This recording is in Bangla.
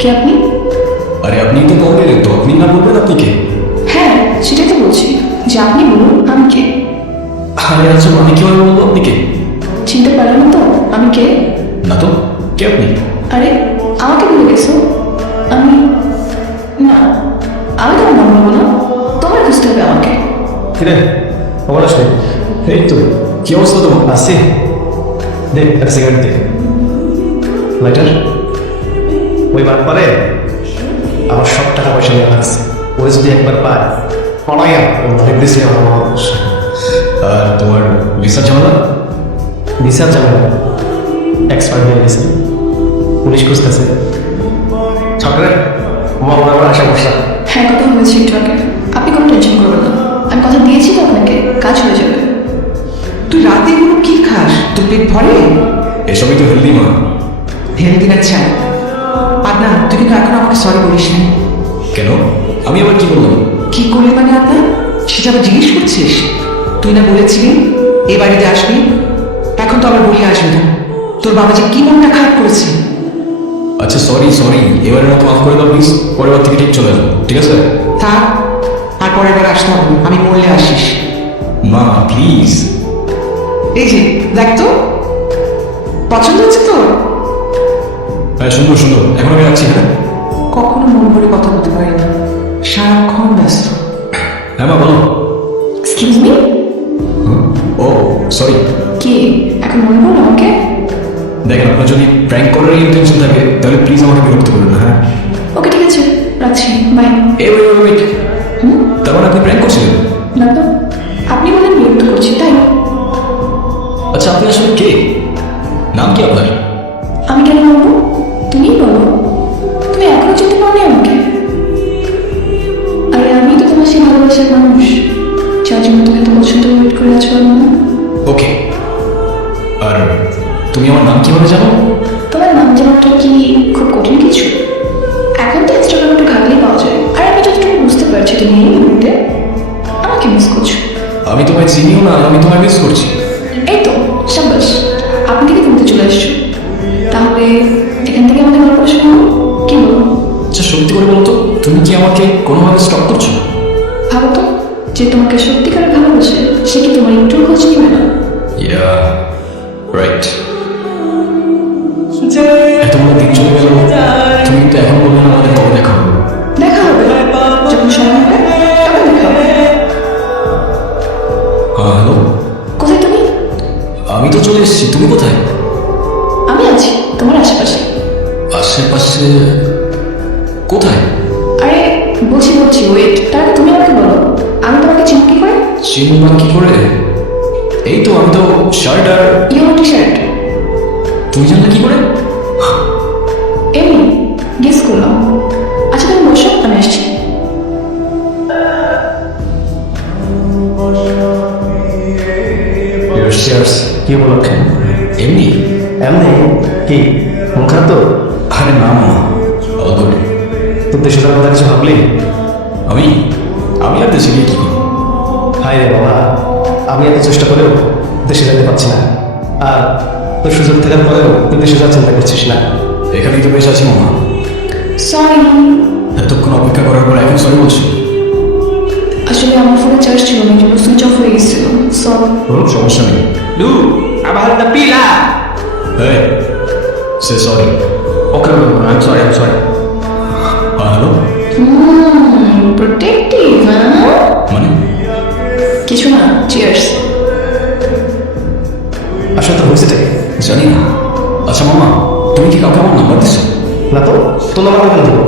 কে আপনি? আরে আপনি তো বললেন, তো আপনি না বলবেন আপনি কে? হ্যাঁ, সেটাই তো বলছি যে আপনি বলুন আমি কে। আরে আচ্ছা, আমি কিভাবে বলবো আপনি কে? চিনতে পারলেন না তো আমি কে? না তো, কে আপনি? আরে আমাকে বলে গেছো। আমি না, আমি তোমার নাম বলবো না, তোমার খুঁজতে হবে আমাকে। কিরে খবর আসলে? এই তো, কি অবস্থা তোমার? আসছি, দে একটা সিগারেট দে। লাইটার। ওই বার পরে আমার সব টাকা পয়সা নিয়ে আসছে, ওই যদি একবার পায় পড়াইয়া অনেক বেশি আমার মানুষ। আর তোমার ভিসা ঝামেলা? ভিসার যাবে না, এক্সপায়ার হয়ে গেছে, পুলিশ খুঁজতেছে। সরকারের মনে আমার আশা করছে। হ্যাঁ, কথা হয়েছে একটু আগে। আপনি কোনো টেনশন করবেন না, আমি কথা দিয়েছি তো আপনাকে, কাজ হয়ে যাবে। তুই রাতে এগুলো কি খাস? তোর পেট ভরে? এসবই তো হেলদি মা। হেলদি না চাই। আর না, তুই কিন্তু এখন আমাকে সরি বলিস নি। কেন? আমি আবার কি বললাম? কি করলি মানে আপনার? সেটা আবার জিজ্ঞেস করছিস? তুই না বলেছিলি এ বাড়িতে আসবি, এখন তো আবার বলি আসবি না। তোর বাবা যে কি মনটা খারাপ করেছে। আচ্ছা সরি সরি, এবারের মতো মাফ করে দাও প্লিজ। পরের বার থেকে ঠিক চলে যাবো, ঠিক আছে? থাক, আর পরের বার আসতে হবে না, আমি মরলে আসিস। মা প্লিজ। এই যে দেখ তো, পছন্দ হচ্ছে তোর? হ্যাঁ সুন্দর সুন্দর, এখন আমি রাখছি। হ্যাঁ কখনো মন ভরে কথা বলতে পারি না, সারাক্ষণ ব্যস্ত। হ্যাঁ মা বলো। Excuse me. Oh sorry. কি এখন মনে পড়লো আমাকে? দেখেন, আপনার যদি প্র্যাঙ্ক করার ইন্টেনশন থাকে তাহলে প্লিজ আমাকে বিরক্ত করবেন না। হ্যাঁ ওকে ঠিক আছে, রাখছি, বাই। এই ওয়েট, তার মানে আপনি প্র্যাঙ্ক করছিলেন? না তো, আপনি বলেন বিরক্ত করছি তাই। আচ্ছা আপনি আসলে কে? নাম কি আপনার? আমি কেন বলবো? তুমিই বলো। তুমি এখনো চিনতে পারোনি আমাকে? আরে আমি তো তোমার সেই ভালোবাসার মানুষ, যার জন্য তুমি এত পছন্দ ওয়েট করে আছো বলো না? ওকে, আর তুমি আমার নাম কিভাবে জানো? তোমার নাম জানাটা কি খুব কঠিন কিছু? এখন তো ইনস্টাগ্রামে একটু ঘাটলেই পাওয়া যায়। আর আমি যতটুকু বুঝতে পারছি তুমি এই মুহূর্তে আমাকে মিস করছো। আমি তোমায় চিনিও না, আমি তোমায় মিস করছি। এই তো সাব্বাস, আপনি থেকে তুমি চলে এসছো। তাহলে এখান থেকে আমাদের গল্প শোনো, কি বলো? আচ্ছা সত্যি করে বলো তো, তুমি কি আমাকে কোনোভাবে স্টপ করছো? ভাবো তো, যে তোমাকে সত্যিকারের ভালোবাসে সে কি তোমার একটু খোঁজ নিবে না? Yeah right. এতগুলো দিন চলে গেল, তুমি তো এখন বলবে না আমাদের কবে দেখা হবে? দেখা হবে যখন সময় হবে, তখন দেখা হবে। হ্যাঁ হ্যালো, কোথায় তুমি? আমি তো চলে এসেছি, তুমি কোথায়? আমি আছি তোমার আশেপাশে। আশেপাশে? কোথায়? আরে বলছি ওয়েট, তার আগে তুমি আমাকে বলো, আমি তোমাকে চিনি কি করে? চিনবা কি করে? এই তো আমি তো শার্ট আর ইউর টি শার্ট। তুমি জানলে কি করে? এমনি গেস করলাম। আচ্ছা তুমি বসো, আমি আসছি। Cheers. কি উপলক্ষে? এমনি? এমনি কি মন খারাপ তো? আরে না মামা, অল গুড। তোর দেশে যাওয়ার কথা কিছু ভাবলি? আমি আমি আর দেশে গিয়ে কি করবো? হাই রে বাবা, আমি এত চেষ্টা করেও দেশে যেতে পারছি না। আর তোর সুযোগ থাকার পরেও তুই দেশে যাওয়ার চিন্তা করছিস না। এখানেই তো বেশ আছি মামা। সরি, এতক্ষণ অপেক্ষা করার পর এখন সরি বলছি? আসলে আমার ফোনে চার্জ ছিল না, জন্য সুইচ অফ হয়ে গেছিল। সরি। সমস্যা নেই। Du, aber halt eine Pila! হ্যাঁ সে sorry. Okay, I am sorry, hello, protective, হ্যাঁ? মানে? কিছু না, চিয়ার্স। আসলে তোর হয়েছে কি? জানি না। আচ্ছা মামা, তুমি কি কাউকে আমার নাম্বার দিছো? না তো, তোর নাম্বার কেন দেবো?